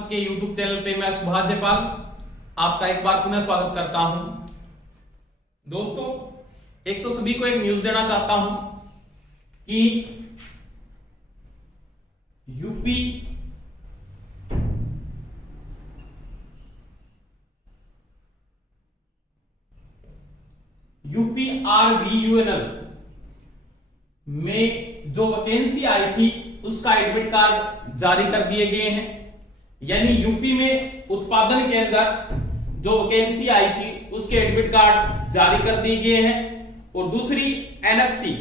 Classes के YouTube channel पे मैं सुभाष जयपाल आपका एक बार पुनः स्वागत करता हूं। दोस्तों, एक तो सभी को एक न्यूज देना चाहता हूं कि यूपीआरवीयूएनएल में जो वैकेंसी आई थी उसका एडमिट कार्ड जारी कर दिए गए हैं। यानी यूपी में उत्पादन के अंदर जो वैकेंसी आई थी उसके एडमिट कार्ड जारी कर दिए गए हैं। और दूसरी एनएफसी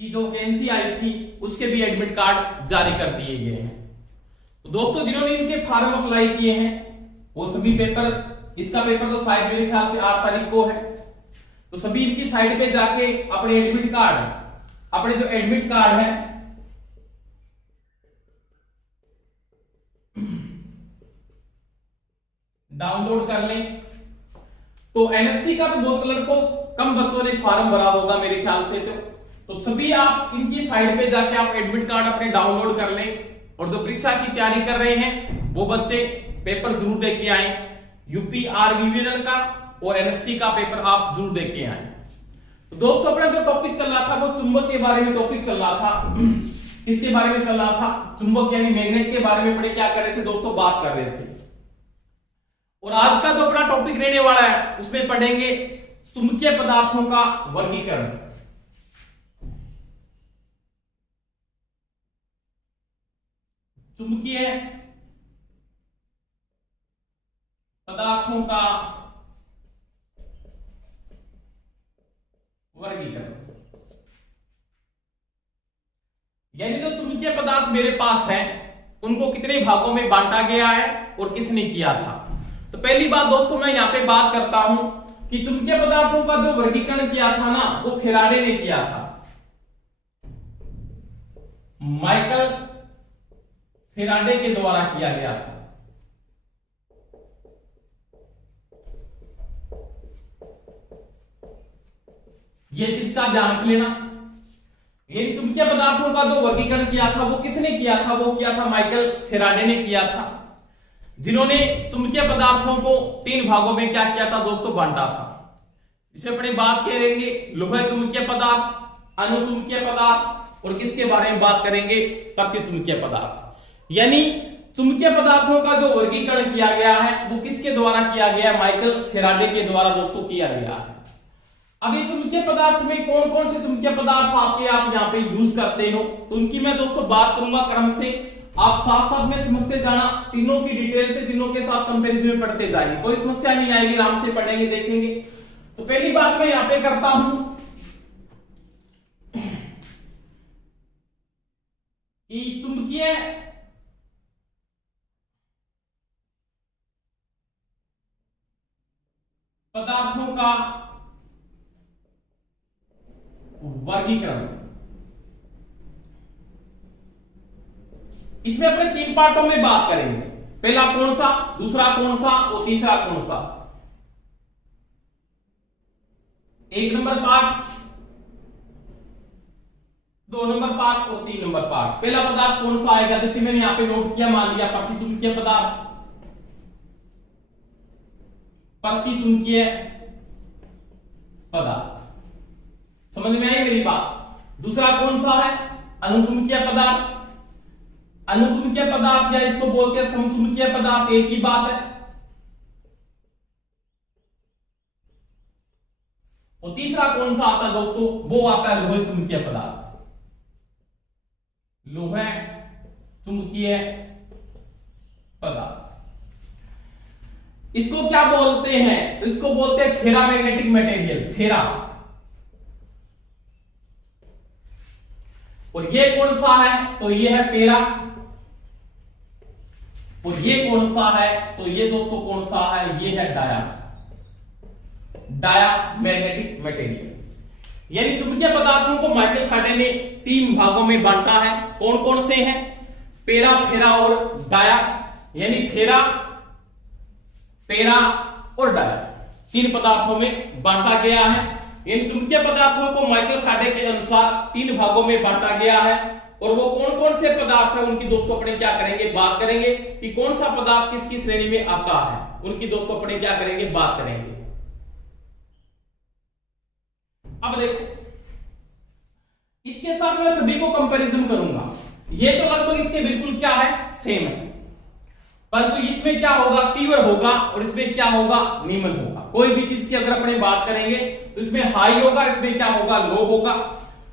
की जो वैकेंसी आई थी उसके भी एडमिट कार्ड जारी कर दिए गए हैं। तो दोस्तों, जिन्होंने इनके फॉर्म अप्लाई किए हैं वो सभी इसका पेपर तो शायद मेरे ख्याल से 8 तारीख को है। तो सभी इनकी साइट पे जाके अपने एडमिट कार्ड है डाउनलोड कर लें। तो एनएफसी का तो बहुत लड़कों कम बच्चों ने फॉर्म भरा होगा मेरे ख्याल से। तो सभी आप इनकी साइट पे जाके आप एडमिट कार्ड अपने डाउनलोड कर लें। और जो परीक्षा की तैयारी कर रहे हैं वो बच्चे पेपर जरूर दे के आए। यूपीआरवीयूएनएल का और एनएफसी का पेपर आप जरूर दे के आए। तो दोस्तों, अपना जो टॉपिक चल रहा था वो चुंबक के बारे में टॉपिक चल रहा था। इसके बारे में चल रहा था, चुंबक यानी मैग्नेट के बारे में पढ़े क्या कर रहे थे दोस्तों, बात कर रहे थे। और आज का जो अपना टॉपिक रहने वाला है उसमें पढ़ेंगे चुंबकीय पदार्थों का वर्गीकरण। चुंबकीय पदार्थों का वर्गीकरण यानी जो चुंबकीय पदार्थ मेरे पास है उनको कितने भागों में बांटा गया है और किसने किया था। तो पहली बात दोस्तों, मैं यहां पे बात करता हूं कि चुंबकीय पदार्थों का जो वर्गीकरण किया था ना वो फेराडे ने किया था। माइकल फेराडे के द्वारा किया गया था। ये चीज का ध्यान रख लेना। ये चुंबकीय पदार्थों का जो वर्गीकरण किया था वो किसने किया था, वो किया था माइकल फेराडे ने किया था, जिन्होंने चुंबकीय पदार्थों को 3 भागों में क्या किया था दोस्तों, बांटा था। जिसे अपनी बात करेंगे लोह चुंबकीय पदार्थ, अनुचुंबकीय पदार्थ और किसके बारे में बात करेंगे, तत्व चुंबकीय पदार्थ। यानी चुंबकीय पदार्थों का जो वर्गीकरण किया गया है वो किसके द्वारा किया गया, माइकल फेराडे के द्वारा दोस्तों किया गया है। अब ये चुंबकीय पदार्थ में कौन कौन से चुंबकीय पदार्थ आप यहाँ पे यूज करते हो, तो उनकी मैं दोस्तों बात करूंगा क्रम से। आप साथ साथ में समझते जाना, तीनों की डिटेल से तीनों के साथ कंपैरिजन में पढ़ते जाएंगे, कोई समस्या नहीं आएगी, आराम से पढ़ेंगे देखेंगे। तो पहली बात मैं यहाँ पे करता हूं कि चुंबकीय पदार्थों का वर्गीकरण। इसमें अपने 3 पार्टों में बात करेंगे। पहला कौन सा, दूसरा कौन सा और तीसरा कौन सा। 1 नंबर पार्ट, 2 नंबर पार्ट और 3 नंबर पार्ट। पहला पदार्थ कौन सा आएगा, जैसे मैंने यहां पे नोट किया, मान लिया प्रतिचुंबकीय पदार्थ, प्रतिचुंबकीय पदार्थ। समझ में आई मेरी बात। दूसरा कौन सा है, अनुचुंबकीय पदार्थ। अनुचुंबकीय पदार्थ या इसको बोलते हैं समचुंबकीय पदार्थ, एक ही बात है। और तीसरा कौन सा आता है दोस्तों, वो आता है लोह चुंबकीय पदार्थ। लोह चुंबकीय पदार्थ, इसको क्या बोलते हैं, इसको बोलते हैं फेरामैग्नेटिक मटेरियल, फेरा। और ये कौन सा है, तो ये है पेरा। और ये कौन सा है, तो ये दोस्तों कौन सा है, ये है डाया मैग्नेटिक मटेरियल। यानी चुंबकीय पदार्थों को माइकल फेराडे ने 3 भागों में बांटा है। कौन कौन से हैं, पेरा, फेरा और डाया। यानी फेरा, पेरा और डाया 3 पदार्थों में बांटा गया है। इन चुंबकीय पदार्थों को माइकल फाराडे के अनुसार 3 भागों में बांटा गया है। और वो कौन कौन से पदार्थ है उनकी दोस्तों अपने क्या करेंगे, बात करेंगे कि कौन सा पदार्थ किसकी श्रेणी में आता है, उनकी दोस्तों अपने क्या करेंगे, बात करेंगे। अब देखो, इसके साथ मैं सभी को कंपैरिजन करूंगा। ये तो लगभग इसके बिल्कुल क्या है, सेम है, परंतु इसमें क्या होगा, तीव्र होगा और इसमें क्या होगा, निम्न होगा। कोई भी चीज की अगर अपने बात करेंगे तो इसमें हाई होगा, इसमें क्या होगा, लो होगा।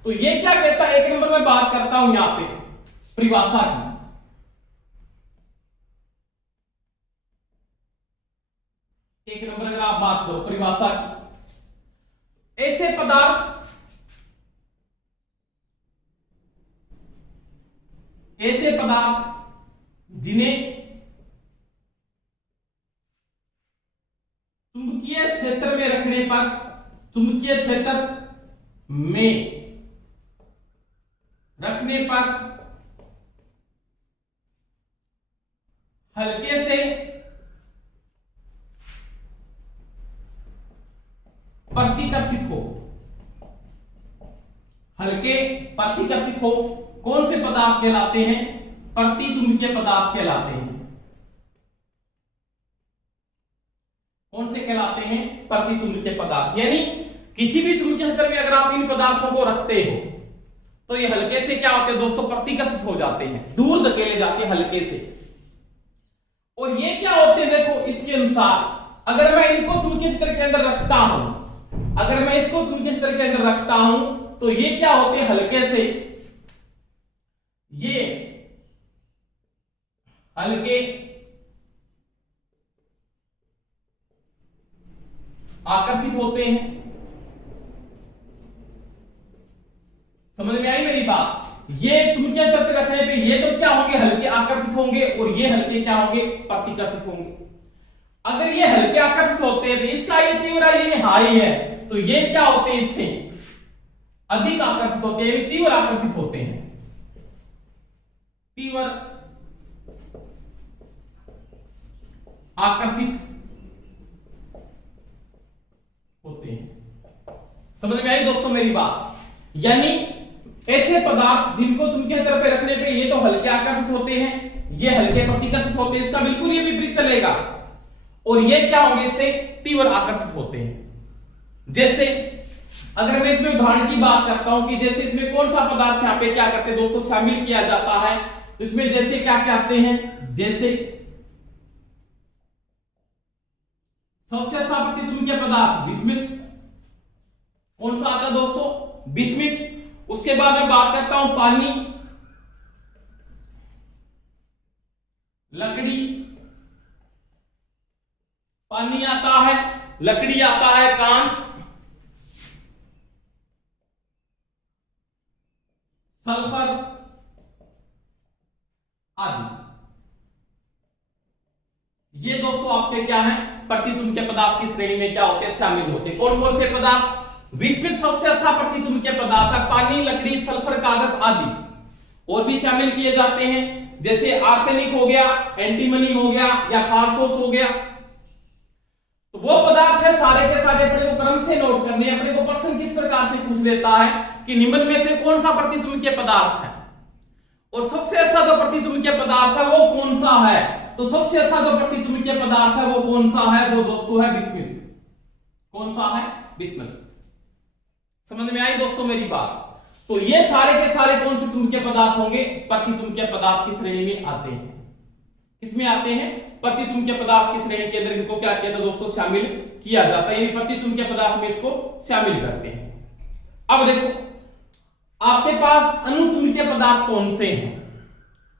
तो ये क्या कहता है, 1 नंबर में बात करता हूं यहां पे परिभाषा की। 1 नंबर अगर आप बात करो परिभाषा की, ऐसे पदार्थ जिन्हें चुंबकीय क्षेत्र में रखने पर, चुंबकीय क्षेत्र में रखने पर हल्के से प्रतिकर्षित हो, हल्के प्रतिकर्षित हो, कौन से पदार्थ कहलाते हैं, प्रतिचुंबकीय पदार्थ कहलाते हैं। कौन से कहलाते हैं, प्रतिचुंबकीय पदार्थ। यानी किसी भी चुंबकीय क्षेत्र में अगर आप इन पदार्थों को रखते हो तो ये हल्के से क्या होते हैं दोस्तों, प्रतिकर्षित हो जाते हैं, दूर धकेले जाते हैं हल्के से। और ये क्या होते हैं, देखो इसके अनुसार अगर मैं इनको चुंबकीय क्षेत्र के अंदर रखता हूं, अगर मैं इसको चुंबकीय क्षेत्र के अंदर रखता हूं तो ये क्या होते हैं, हल्के से ये हल्के आकर्षित होते हैं। समझ में आई मेरी बात। ये चुंबकीय क्षेत्र पे रखने पे ये तो क्या होंगे, हल्के आकर्षित होंगे और ये हल्के क्या होंगे, प्रतिकर्षित होंगे। अगर ये हल्के आकर्षित होते हैं तो इसका ये तीव्र ये हाई है, तो ये क्या होते हैं, इससे अधिक आकर्षित होते हैं, तीव्र आकर्षित होते हैं, तीव्र आकर्षित होते हैं। समझ में आई दोस्तों मेरी बात। यानी ऐसे पदार्थ जिनको चुंबकीय क्षेत्र पे रखने पे ये तो हल्के आकर्षित होते हैं, ये हल्के प्रतिकर्षित होते हैं, इसका बिल्कुल ये विपरीत चलेगा। और ये क्या होंगे, इससे तीव्र आकर्षित होते हैं। जैसे अगर मैं इसमें उदाहरण की बात करता हूं कि जैसे इसमें कौन सा पदार्थ यहां पे क्या करते हैं दोस्तों, शामिल किया जाता है, तो इसमें जैसे क्या कहते हैं, जैसे सबसे अच्छा प्रतिचुंबकीय पदार्थ बिस्मिथ। कौन सा आता है दोस्तों, बिस्मिथ। उसके बाद मैं बात करता हूं पानी, लकड़ी, पानी आता है, लकड़ी आता है, कांच, सल्फर आदि। ये दोस्तों आपके क्या है, प्रतिचुंबकीय पदार्थ की श्रेणी में क्या होते हैं, शामिल होते हैं। कौन कौन से पदार्थ, विस्मित सबसे अच्छा प्रतिचुंबकीय पदार्थ है, पानी, लकड़ी, सल्फर, कागज आदि। और भी शामिल किए जाते हैं, जैसे आर्सेनिक हो गया, एंटीमनी हो गया या फास्फोरस हो गया। तो वो पदार्थ है सारे के सारे अपने को क्रम से नोट करने। अपने को प्रश्न किस प्रकार से पूछ लेता है कि निम्न में से कौन सा प्रतिचुंबकीय पदार्थ है और सबसे अच्छा जो प्रतिचुंबकीय पदार्थ है वो कौन सा है। तो सबसे अच्छा जो प्रतिचुंबकीय पदार्थ है वो कौन सा है, वो दोस्तों है बिस्मिथ। कौन सा है, बिस्मिथ। समझ में आई दोस्तों मेरी बात। तो ये सारे के सारे कौन से चुंबकीय पदार्थ होंगे, प्रतिचुंबकीय पदार्थ की श्रेणी में आते हैं। किसमें आते हैं, प्रतिचुंबकीय पदार्थ की श्रेणी के अंदर इनको क्या किया था दोस्तों, शामिल किया जाता है। यानी प्रतिचुंबकीय पदार्थ में इसको शामिल करते हैं। अब देखो आपके पास अनुचुंबकीय पदार्थ कौन से हैं,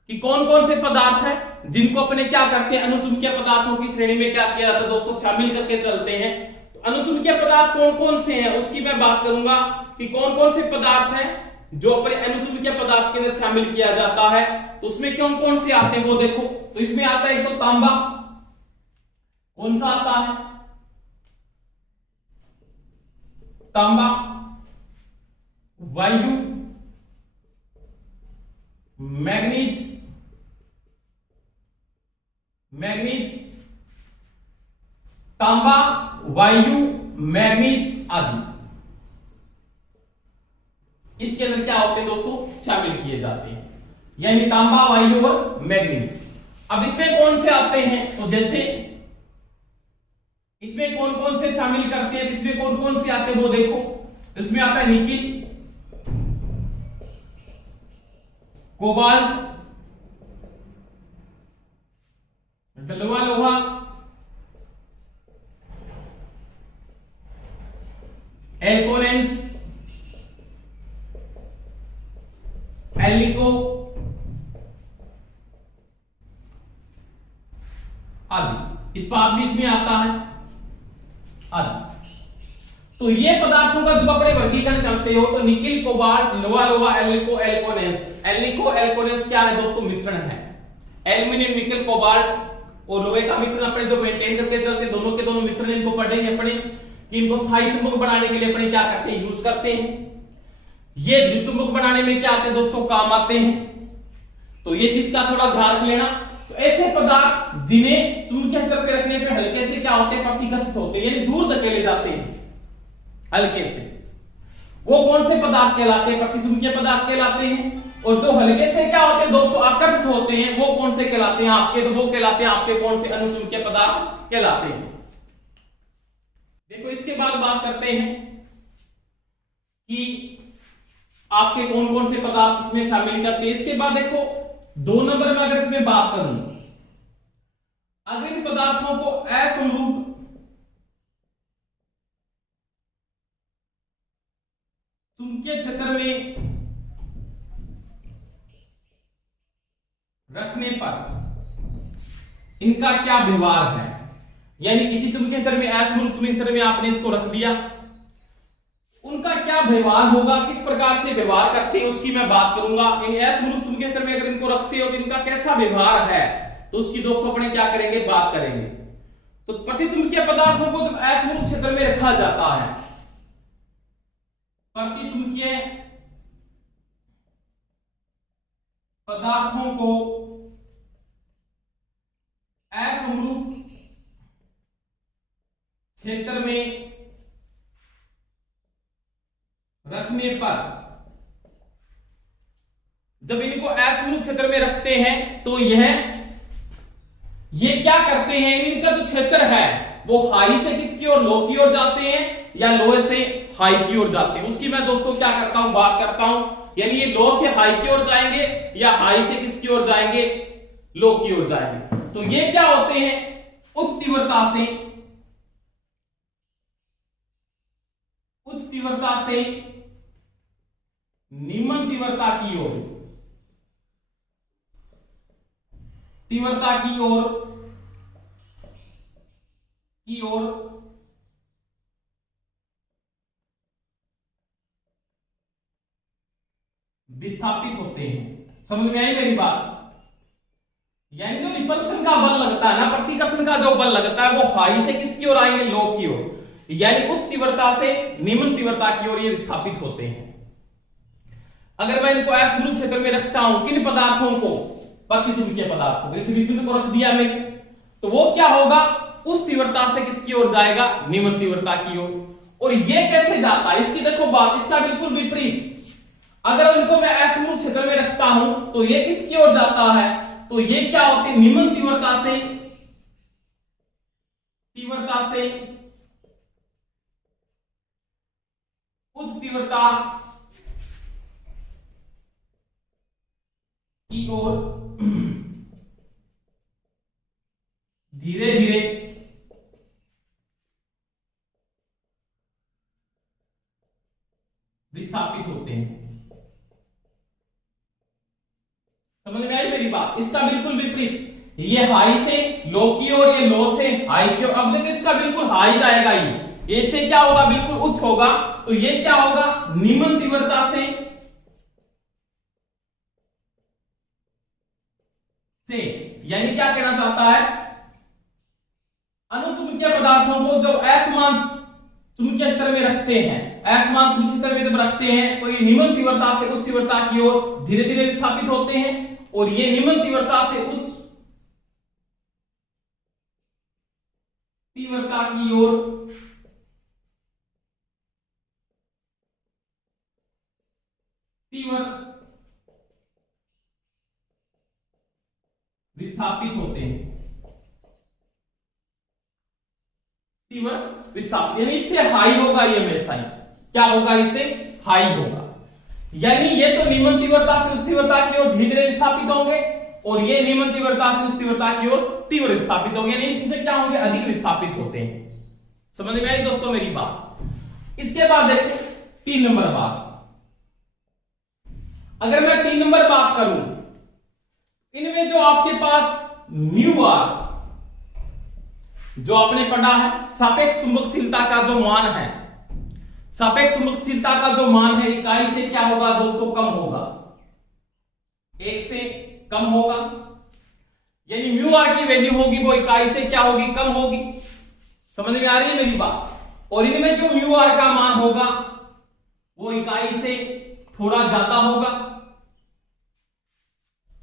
कि कौन कौन से पदार्थ हैं जिनको अपने क्या करते हैं, अनुचुंबकीय पदार्थों की श्रेणी में क्या किया जाता है दोस्तों, शामिल करके चलते हैं। तो अनुचुंबकीय पदार्थ कौन कौन से हैं उसकी मैं बात करूंगा कि कौन कौन से पदार्थ हैं जो अपने अनुचुंबकीय पदार्थ के अंदर शामिल किया जाता है। तो उसमें कौन कौन से आते हैं वो देखो। तो इसमें आता है एक तो तांबा, कौन सा आता है, तांबा, वायु, मैग्नीज, तांबा, वायु, मैग्नीज आदि। इसके अंदर क्या होते हैं दोस्तों, शामिल किए जाते हैं, यानी तांबा, वायु और मैग्नीज। अब इसमें कौन से आते हैं, तो जैसे इसमें कौन कौन से शामिल करते हैं, इसमें कौन कौन से आते हैं वो देखो। इसमें आता है निकिल, कोबाल्ट, डलवा लोहा, एल्कोरेंस, एलिको आदि। इस्पात भी इसमें आता है आदि। तो ये पदार्थों का जब अपने वर्गीकरण करते हो तो निकिल, कोबाल्ट, लोहा लोहा, एलिको, एल्कोरेंस। एलिको एल्कोरेंस क्या है दोस्तों, मिश्रण है। एल्यूमिनियम, निकल, कोबाल्ट और लोहे का मिश्रण अपने जो मेंटेन करते चलते, दोनों के दोनों मिश्रण इनको पढ़ेंगे अपने कि इनको स्थायी चुंबक बनाने के लिए अपने क्या करते हैं, यूज करते हैं। ये चुंबक बनाने में क्या आते हैं दोस्तों, काम आते हैं। तो ये चीज का थोड़ा ध्यान रख लेना। तो ऐसे पदार्थ जिन्हें चुंबकीय क्षेत्र पे रखने पे हल्के से क्या होते हैं, प्रतिघर्षित होते हैं, यानी दूर धकेले जाते हैं हल्के से, वो कौन से पदार्थ कहलाते हैं, प्रतिचुंबकीय पदार्थ कहलाते हैं। और जो हल्के से क्या होते हैं दोस्तों, आकर्षित होते हैं, वो कौन से कहलाते हैं आपके, तो वो कहलाते हैं आपके कौन से, अनुचुंबकीय पदार्थ कहलाते हैं। देखो इसके बाद बात करते हैं कि आपके कौन कौन से पदार्थ इसमें शामिल करते हैं। इसके बाद देखो 2 नंबर में अगर इसमें बात करूं, अगर इन पदार्थों को असमरूप चुंबकीय क्षेत्र में रखने पर इनका क्या व्यवहार है, यानी किसी चुंबकीय क्षेत्र में, असमरूप चुंबकीय क्षेत्र में आपने इसको रख दिया, उनका क्या व्यवहार होगा, किस प्रकार से व्यवहार करते हैं उसकी मैं बात करूंगा। इन असमरूप चुंबकीय क्षेत्र में अगर इनको रखते हो तो इनका कैसा व्यवहार है, तो उसकी दोस्तों अपने क्या करेंगे, बात करेंगे। तो प्रतिचुंबकीय पदार्थों को जब असमरूप क्षेत्र में रखा जाता है, प्रतिचुंबकीय पदार्थों को असमरूप क्षेत्र में रखने पर, जब इनको असमरूप क्षेत्र में रखते हैं तो ये क्या करते हैं, इनका जो क्षेत्र है वो हाई से किसकी ओर, लो की ओर जाते हैं, या लोए से हाई की ओर जाते हैं। उसकी मैं दोस्तों क्या करता हूं, बात करता हूं। यानी ये लो से हाई की ओर जाएंगे या हाई से किसकी ओर जाएंगे, लो की ओर जाएंगे। तो ये क्या होते हैं, उच्च तीव्रता से निम्न तीव्रता की ओर, विस्थापित होते हैं। समझ में आई मेरी बात? यानी जो रिपल्सन का बल लगता है ना, प्रतिकर्षण का जो बल लगता है, वो हाई से किसकी ओर आएंगे, लो की ओर, यानी उच्च तीव्रता से निम्न तीव्रता की ओर ये विस्थापित होते हैं। अगर मैं इनको असमरूप क्षेत्र में रखता हूं, किन पदार्थों को, प्रतिचुंबकीय पदार्थों को, इस बिंदु को रख दिया मैंने, तो वो क्या होगा, उस तीव्रता से किसकी ओर जाएगा, निम्न तीव्रता की ओर। और ये कैसे जाता है, इसकी देखो बात, इसका बिल्कुल विपरीत। अगर इनको मैं असमरूप क्षेत्र में रखता हूं तो ये किसकी ओर जाता है, तो ये क्या होते हैं, निम्न तीव्रता से उच्च तीव्रता की ओर धीरे धीरे विस्थापित होते हैं। समझ में आई मेरी बात? इसका बिल्कुल विपरीत, ये हाई से लो की ओर, ये लो से हाई की ओर। अब देखिए इसका बिल्कुल हाई जाएगा, ये इससे क्या होगा, बिल्कुल उच्च होगा। तो ये क्या होगा, निम्न तीव्रता से यानी क्या कहना चाहता है, अनुचुंबकीय पदार्थों को जब असमान चुंबकीय क्षेत्र में रखते हैं, असमान चुंबकीय क्षेत्र में जब रखते हैं तो ये निम्न तीव्रता से उस तीव्रता की ओर धीरे धीरे विस्थापित होते हैं, और ये निम्न तीव्रता से उस तीव्रता की ओर तीव्र विस्थापित होते हैं, तीव्र विस्थापित, यानी इससे हाई होगा ये हमेशा ही, क्या होगा, इससे हाई होगा। यानी ये तो निम्न तीव्रता से उच्च तीव्रता की ओर धीरे धीरे विस्थापित होंगे, और ये निम्न तीव्रता से उच्च तीव्रता की ओर तीव्र विस्थापित होंगे, यानी इनसे क्या होंगे, अधिक विस्थापित होते हैं। समझ में आई दोस्तों मेरी बात। इसके बाद देखो 3 नंबर बात, अगर मैं 3 नंबर बात करूं, इनमें जो आपके पास म्यू आर, जो आपने पढ़ा है सापेक्ष चुंबकशीलता का जो मान है, सापेक्ष चुंबकशीलता का जो मान है इकाई से क्या होगा दोस्तों, कम होगा, 1 से कम होगा, यानी म्यू आर की वैल्यू होगी वो इकाई से क्या होगी, कम होगी। समझ में आ रही है मेरी बात। और इनमें जो म्यू आर का मान होगा वो इकाई से थोड़ा ज्यादा होगा।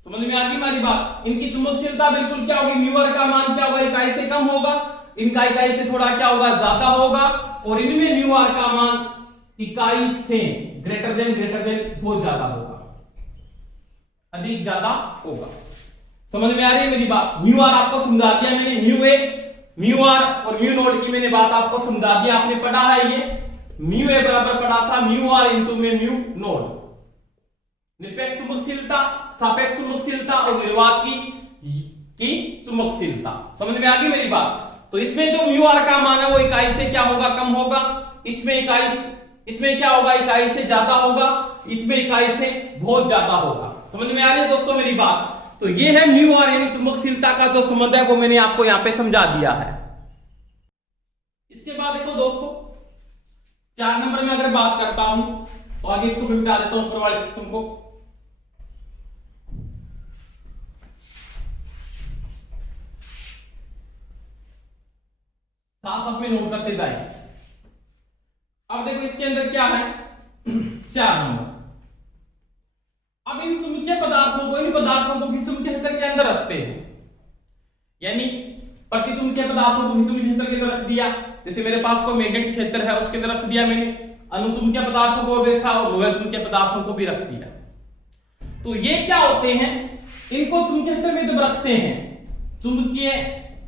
समझ में आ गई हमारी बात। इनकी चुंबकशीलता बिल्कुल क्या होगी, म्यू आर का मान क्या होगा, इकाई से कम होगा, इनका इकाई से थोड़ा क्या होगा, ज्यादा होगा। और इनमें म्यू आर का मान इकाई से ग्रेटर देन बहुत ज्यादा होगा, अधिक ज्यादा होगा। समझ में आ रही है मेरी बात। म्यू आर आपको समझा दिया मैंने, म्यू ए, म्यू आर और म्यू नोट की मैंने बात आपको समझा दिया, आपने पढ़ा है ये। म्यू ए बराबर पढ़ा था म्यू आर इंटू में म्यू नोट। निरपेक्ष चुंबकशीलता, सापेक्ष चुंबकशीलता और निर्वात की चुंबकशीलता। समझ में आ गई मेरी बात। तो इसमें जो म्यू आर का मान है वो इकाई से क्या होगा, कम होगा। इसमें क्या होगा, इकाई से ज्यादा होगा, इसमें इकाई से बहुत ज्यादा होगा। समझ में आ रही है दोस्तों मेरी बात। तो ये है म्यू आर यानी चुंबकशीलता का जो संबंध है वो मैंने आपको यहां पे समझा दिया है। इसके बाद देखो दोस्तों 4 नंबर में अगर बात करता हूं तो आगे इसको मैं मिटा देता हूं, ऊपर वाले सिस्टम को। साफ में नोट करते जाए। अब देखो इसके अंदर क्या है 4 नंबर। अब इन चुंबकीय पदार्थों को, इन पदार्थों को किस चुंबकीय क्षेत्र के अंदर रखते हैं, यानी प्रतिचुंबकीय पदार्थों को किस चुंबकीय क्षेत्र के अंदर रख दिया। जैसे मेरे पास कोई मैग्नेटिक क्षेत्र है उसके अंदर रख दिया मैंने, अनुचुंबकीय पदार्थों को देखा और लोहा चुंबकीय पदार्थों को भी रख दिया। तो ये क्या होते हैं, इनको चुंबकीय क्षेत्र में जब रखते हैं, चुंबकीय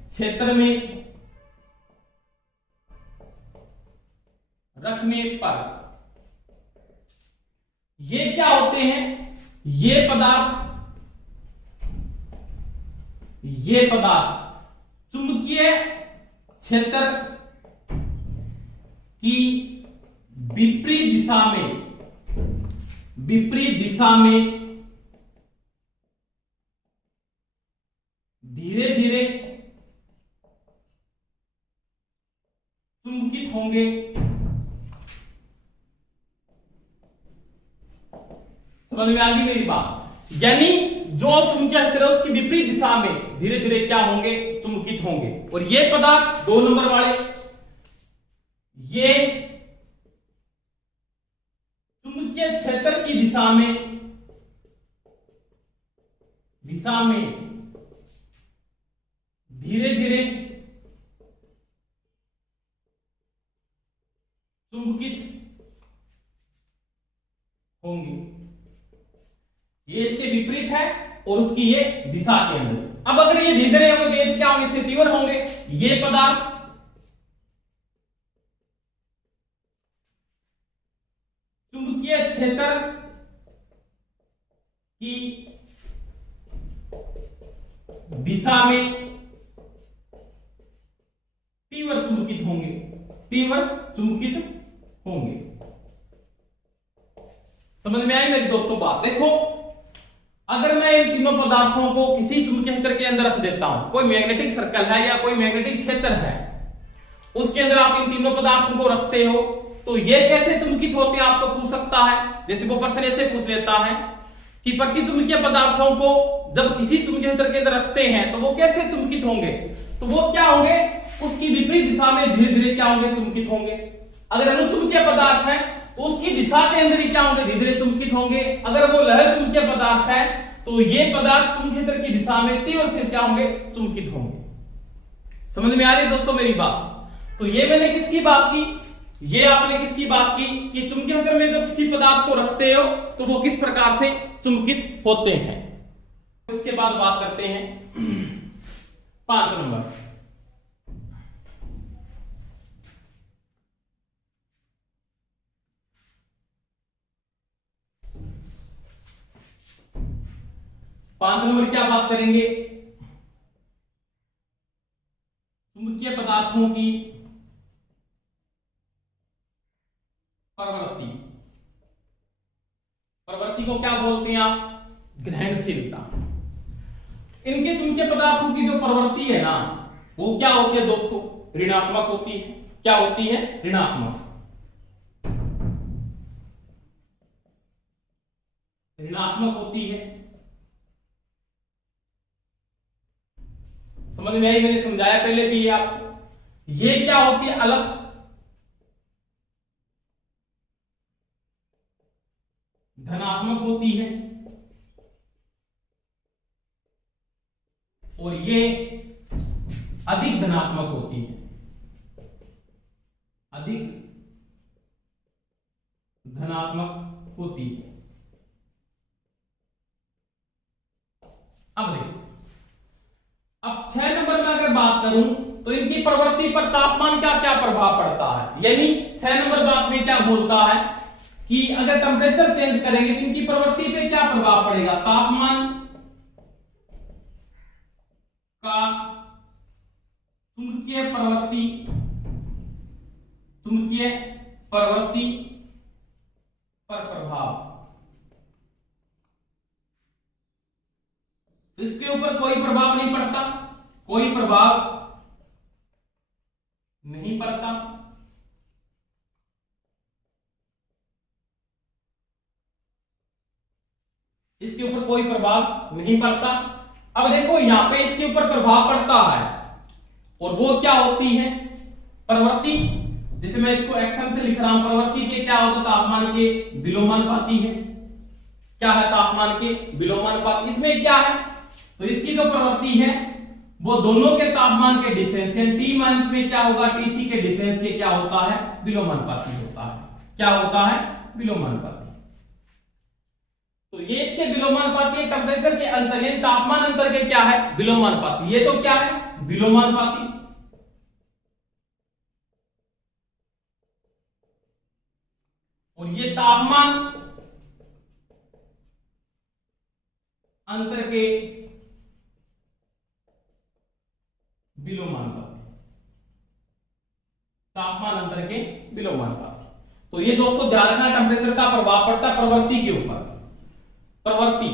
क्षेत्र में रखने पर ये क्या होते हैं, ये पदार्थ चुंबकीय क्षेत्र की विपरीत दिशा में धीरे धीरे चुंबकित होंगे। समझ में आ गई मेरी बात। यानी जो चुंबकीय क्षेत्र है उसकी विपरीत दिशा में धीरे धीरे क्या होंगे, चुंबकित होंगे। और ये पदार्थ 2 नंबर वाले, ये चुंबकीय क्षेत्र की दिशा में धीरे धीरे चुंबकित होंगे। ये इसके विपरीत है और उसकी ये दिशा के अंदर। अब अगर ये धीरे धीरे होंगे तो क्या होंगे, इससे तीव्र होंगे। ये पदार्थ चुंबकीय क्षेत्र की दिशा में तीव्र चुंबकित होंगे। समझ में आई मेरी दोस्तों बात। देखो अगर मैं इन तीनों पदार्थों को किसी चुंबकीय क्षेत्र के अंदर रख देता हूं, कोई मैग्नेटिक सर्कल है या कोई मैग्नेटिक क्षेत्र है, उसके अंदर आप इन तीनों पदार्थों को रखते हो, तो ये कैसे चुंबकित होते हैं आपको पूछ सकता है। जैसे वो प्रश्न ऐसे पूछ लेता है कि प्रतिचुंबकीय पदार्थों को जब किसी चुंबकीय क्षेत्र के अंदर रखते हैं तो वो कैसे चुंबकित होंगे, तो वो क्या होंगे, उसकी विपरीत दिशा में धीरे धीरे क्या होंगे, चुंबकित होंगे। अगर अनुचुंबकीय पदार्थ है तो उसकी दिशा के अंदर ही क्या होंगे, धीरे धीरे चुंबकित होंगे। अगर वो लहर चुंबकीय पदार्थ है तो ये पदार्थ चुंबकीय क्षेत्र की दिशा में तीव्र से क्या होंगे, चुंबकित होंगे। समझ में आ रही है दोस्तों मेरी बात। तो ये मैंने किसकी बात की, ये आपने किसकी बात की कि चुंबकीय क्षेत्र में जब किसी पदार्थ को रखते हो तो वो किस प्रकार से चुंबकित होते हैं। इसके बाद बात करते हैं 5 नंबर। पांच नंबर क्या बात करेंगे, चुंबकीय पदार्थों की प्रवृत्ति। प्रवृत्ति को क्या बोलते हैं आप, ग्रहणशीलता। इनके चुंबकीय पदार्थों की जो प्रवृत्ति है ना वो क्या होती है दोस्तों, ऋणात्मक होती है। क्या होती है, ऋणात्मक। ऋणात्मक होती है। समझ में आई, मैंने समझाया पहले भी ये आपको। ये क्या होती है, अलग। धनात्मक होती है और ये अधिक धनात्मक होती है। अधिक धनात्मक होती है। अब देखो, अब 6 नंबर में अगर बात करूं तो इनकी प्रवृत्ति पर तापमान का क्या प्रभाव पड़ता है। यानी 6 नंबर बात में क्या बोलता है कि अगर टेम्परेचर चेंज करेंगे तो इनकी प्रवृत्ति पे क्या प्रभाव पड़ेगा, तापमान का चुंबकीय प्रवृत्ति, चुंबकीय प्रवृत्ति पर प्रभाव। इसके ऊपर कोई प्रभाव नहीं पड़ता, कोई प्रभाव नहीं पड़ता। इसके ऊपर कोई प्रभाव नहीं पड़ता। अब देखो यहां पे इसके ऊपर प्रभाव पड़ता है और वो क्या होती है, प्रवृत्ति। जैसे मैं इसको एक्शन से लिख रहा हूं, प्रवृत्ति के क्या होता है, तापमान के विलोमानुपाती है। क्या है, तापमान के विलोमानुपाती। इसमें क्या है, तो इसकी जो प्रवृत्ति है वो दोनों के तापमान के डिफरेंशियल T माइनस में क्या होगा, TC के डिफरेंस के क्या होता है, विलोमानुपाती होता है। क्या होता है, विलोमानुपाती। तो ये इसके विलोमानुपाती है, टेम्परेचर के अंतर यानी तापमान अंतर के क्या है, विलोमानुपाती। ये तो क्या है, विलोमानुपाती। और ये तापमान अंतर के विलोमानुपाती। तापमान अंतर के विलोमानुपाती। तो ये दोस्तों ध्यान रखना, टेम्परेचर का प्रभाव पड़ता है प्रवृत्ति के ऊपर। प्रवृत्ति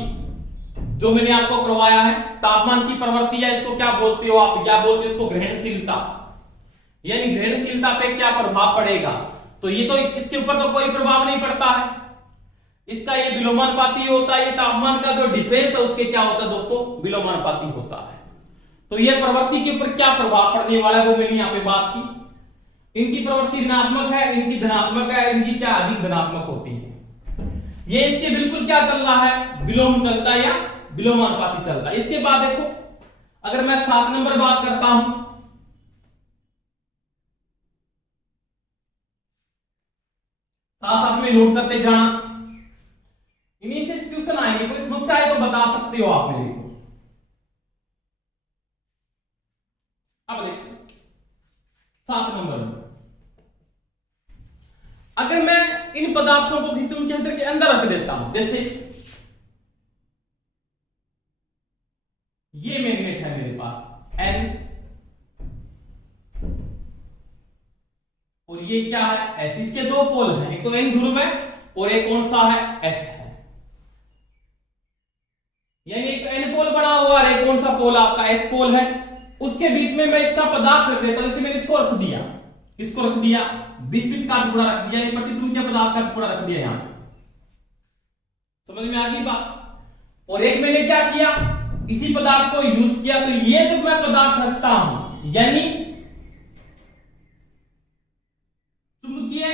जो मैंने आपको करवाया है, तापमान की प्रवृत्ति है, इसको क्या बोलते हो आप, क्या बोलते हो इसको, ग्रहणशीलता। यानी ग्रहणशीलता पे क्या प्रभाव पड़ेगा, तो ये तो इसके ऊपर तो कोई प्रभाव नहीं पड़ता है। इसका ये विलोमानुपाती होता है। ये तापमान का जो डिफरेंस है उसके क्या होता है दोस्तों, विलोमानुपाती होता है। तो ये प्रवृत्ति के ऊपर क्या प्रभाव पड़ने वाला है वो मैंने यहां पे बात की। इनकी प्रवृत्ति ऋणात्मक है, इनकी धनात्मक है, इनकी क्या अधिक धनात्मक होती है। ये इसके बिल्कुल क्या चल रहा है, विलोम चलता है या विलोमानुपाती चलता है। इसके बाद देखो, अगर मैं 7 नंबर बात करता हूं, साथ साथ में नोट करते जाना। इन्हीं से क्वेश्चन आएंगे, कोई समस्या है तो बता सकते हो आप मेरे को। अब देखो 7 नंबर में, अगर मैं इन पदार्थों को किसी चुंबकीय क्षेत्र के अंदर रख देता हूं, जैसे ये मैग्नेट है मेरे पास N, और ये क्या है S। इसके 2 पोल हैं, एक तो N ध्रुव है और एक कौन सा है, S है। यानी एक N पोल बना हुआ है, एक कौन सा पोल आपका S पोल है। उसके बीच में मैं इसका पदार्थ रख देता हूं, जैसे मैंने इसको रख दिया, इसको रख दिया, बिस्किट का टुकड़ा रख दिया, प्रतिचुंबकीय पदार्थ का टुकड़ा रख दिया यहां। समझ में आ गई बात। और एक मैंने क्या किया, इसी पदार्थ को यूज किया। तो ये जब मैं पदार्थ रखता हूं, यानी चुंबकीय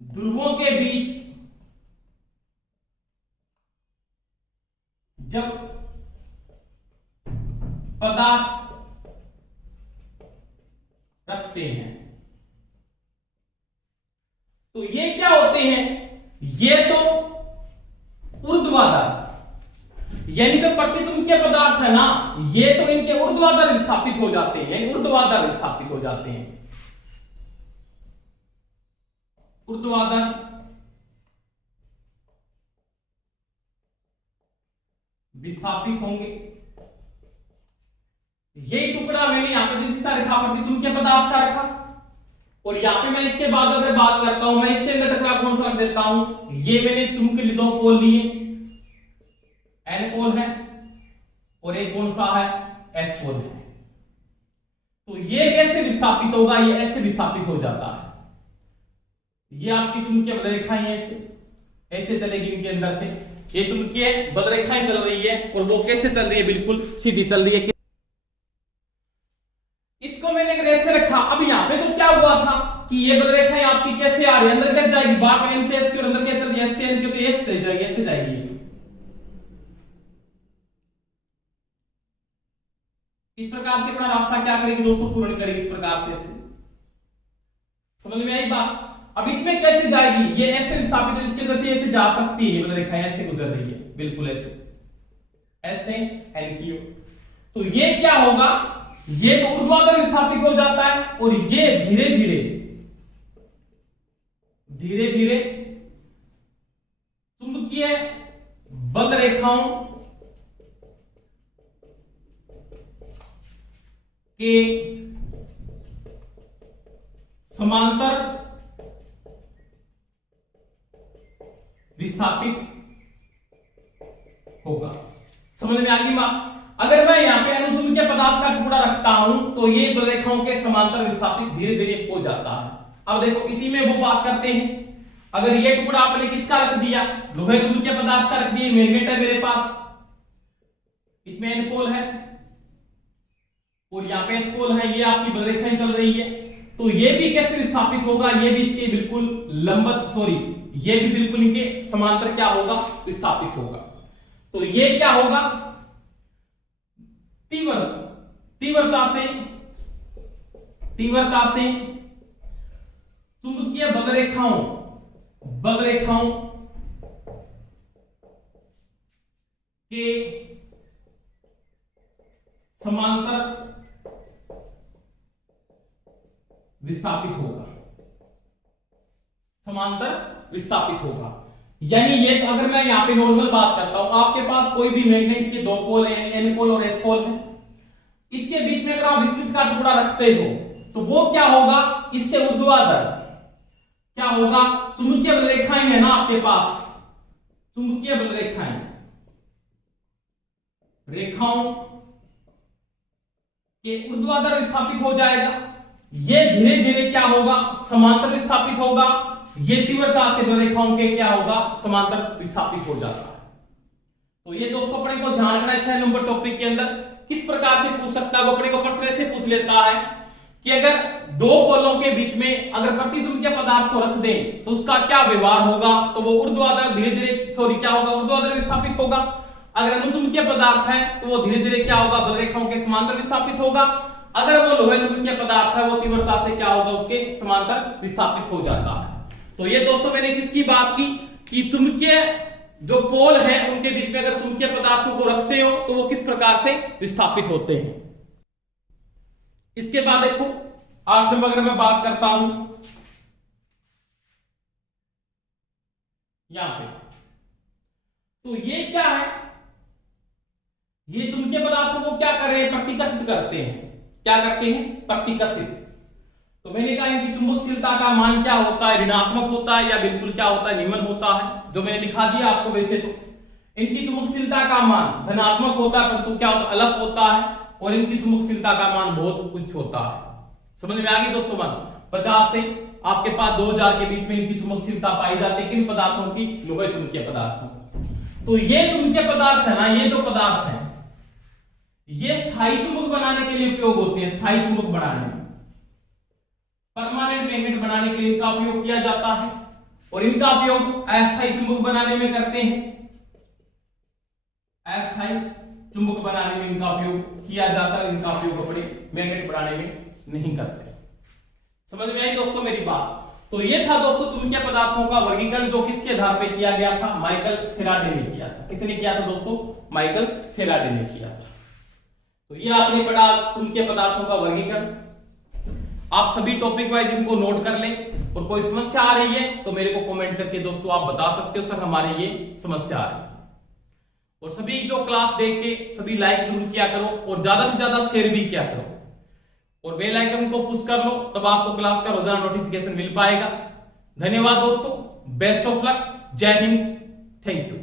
ध्रुवों के बीच जब पदार्थ तो ये क्या होते हैं, ये तो ऊर्ध्वाधर, यानी तो प्रतिचुंबकीय पदार्थ है ना, ये तो इनके ऊर्ध्वाधर विस्थापित हो जाते हैं, यानी ऊर्ध्वाधर विस्थापित हो जाते हैं, ऊर्ध्वाधर विस्थापित होंगे। यही टुकड़ा मैंने यहां पे जिसका रखा प्रतिचुंबकीय पदार्थ का रखा, और यहां पे मैं इसके बाद अगर बात करता हूं, मैं इसके अंदर टुकड़ा कौन सा रख देता हूं, ये मैंने चुंबकीय लिए 2 पोल लिए, एन पोल है और एक कौन सा है, एस पोल है। तो ये कैसे विस्थापित होगा, ये ऐसे विस्थापित हो जाता है। ये आपकी चुंबकीय बलरेखाएं ऐसे चलेगी इनके अंदर से, ये चुंबकीय बलरेखाएं चल रही है, और वो कैसे चल रही है, बिल्कुल सीधी चल रही है। इसको मैंने अगर ऐसे रखा, अब यहां पे तो क्या हुआ था कि ये बलरेखाएं आपकी कैसे आ रही है, अंदर कैसे जाएगी, बाहर एन से एस की, और अंदर क्या चल रही है, एस से एन की, तो एस चली जाएगी, ऐसे जाएगी। इस प्रकार से अपना रास्ता क्या करेगी दोस्तों, पूर्ण करेगी इस प्रकार से ऐसे। समझ में आई बात। अब इसमें कैसे जाएगी, ये ऐसे विस्थापित है, इसके अंदर से ऐसे जा सकती है, बलरेखाएं ऐसे गुजर रही है, बिल्कुल ऐसे, ऐसे एन की ओर। तो ये क्या होगा, ये तो ऊर्ध्वाधर विस्थापित हो जाता है, और ये धीरे धीरे धीरे धीरे चुंबकीय बल रेखाओं के समांतर विस्थापित होगा। समझ में आ गई बात। अगर मैं यहां पे अनुचुंबकीय पदार्थ का टुकड़ा रखता हूं, तो ये बलरेखाओं के समांतर विस्थापित धीरे धीरे हो जाता है। अब देखो इसी में वो बात करते हैं, अगर ये टुकड़ा आपने किसका रख दिया, लोहे चुंबकीय पदार्थ का रख दिया, मैग्नेट है मेरे पास, इसमें एन पोल है और यहाँ पे एस पोल है, ये आपकी बलरेखाएं चल रही है, तो ये भी कैसे विस्थापित होगा, ये भी इसके बिल्कुल लंबवत, ये भी बिल्कुल इनके समांतर क्या होगा, विस्थापित होगा। तो ये क्या होगा, तीव्रता से चुंबकीय बलरेखाओं के समांतर विस्थापित होगा। यानी ये तो अगर मैं यहां पे नॉर्मल बात करता हूं, आपके पास कोई भी मैग्नेट के 2 पोल है, यानी एन पोल और एस पोल है, इसके बीच में अगर आप विस्मित का टुकड़ा रखते हो, तो वो क्या होगा, इसके ऊर्ध्वाधर क्या होगा, चुंबकीय बलरेखाएं है ना आपके पास, चुंबकीय रेखाओं के ऊर्ध्वाधर विस्थापित हो जाएगा। ये धीरे धीरे क्या होगा, समांतर विस्थापित होगा। ये तीव्रता से बलरेखाओं के क्या होगा, समांतर विस्थापित हो जाता है। तो ये दोस्तों अपने को ध्यान रखना है 6 नंबर टॉपिक के अंदर। किस प्रकार से पूछ सकता है, वो अपने को प्रश्न ऐसे पूछ लेता है कि अगर 2 पोलों के बीच में अगर प्रतिचुंबकीय पदार्थ को रख दें तो उसका क्या व्यवहार होगा, तो वो ऊर्ध्वाधर धीरे धीरे क्या होगा, ऊर्ध्वाधर विस्थापित होगा। अगर अनुचुंबकीय पदार्थ है तो वो धीरे धीरे क्या होगा, बलरेखाओं के समांतर विस्थापित होगा। अगर वो लोहे चुंबकीय पदार्थ है, वो तीव्रता से क्या होगा, उसके समांतर विस्थापित हो जाता है। तो ये दोस्तों मैंने किसकी बात की कि चुंबकीय जो पोल है उनके बीच में अगर चुंबकीय पदार्थों को रखते हो तो वो किस प्रकार से विस्थापित होते हैं। इसके बाद देखो 8 नंबर अगर मैं बात करता हूं यहां पे, तो ये क्या है, ये चुंबकीय पदार्थों को क्या कर रहे हैं, प्रतिकर्षित करते हैं। क्या करते हैं, प्रतिकर्षित। तो मैंने कहा इनकी चुंबकशीलता का मान क्या होता है, ऋणात्मक होता है या बिल्कुल क्या होता है, निम्न होता है। जो मैंने लिखा दिया आपको, वैसे तो इनकी चुंबकशीलता का मान धनात्मक होता है, परंतु क्या होता है, अलग होता है। और इनकी चुंबकशीलता का मान बहुत उच्च होता है। समझ में आ गई दोस्तों बात। 50 से आपके पास 2000 के बीच में इनकी चुंबकशीलता पाई जाती है। किन पदार्थों की, लोहे चुंबकीय पदार्थों। तो ये चुंबकीय पदार्थ है ना, ये जो पदार्थ है ये स्थायी चुंबक बनाने के लिए उपयोग होते हैं। स्थायी चुंबक बनाने में, परमानेंट मैग्नेट बनाने के लिए इनका उपयोग किया जाता है। और इनका उपयोग अस्थायी चुंबक बनाने में करते हैं। अस्थायी चुंबक बनाने में इनका उपयोग किया जाता है, इनका उपयोग अपने मैग्नेट बनाने में नहीं करते। समझ में आई दोस्तों मेरी बात। तो ये था दोस्तों चुंबकीय पदार्थों का वर्गीकरण, जो किसके आधार पे किया गया था? माइकल फेराडे ने किया था। किसने किया था दोस्तों? माइकल फेराडे ने किया था। तो ये आपने पढ़ा चुंबकीय पदार्थों का वर्गीकरण। आप सभी टॉपिक वाइज इनको नोट कर लें, और कोई समस्या आ रही है तो मेरे को कमेंट करके दोस्तों आप बता सकते हो, सर हमारे ये समस्या आ रही है। और सभी जो क्लास देख के सभी लाइक जरूर किया करो, और ज्यादा से ज्यादा शेयर भी किया करो, और बेल आइकन को पुश कर लो, तब आपको क्लास का रोजाना नोटिफिकेशन मिल पाएगा। धन्यवाद दोस्तों, बेस्ट ऑफ लक, जय हिंद, थैंक यू।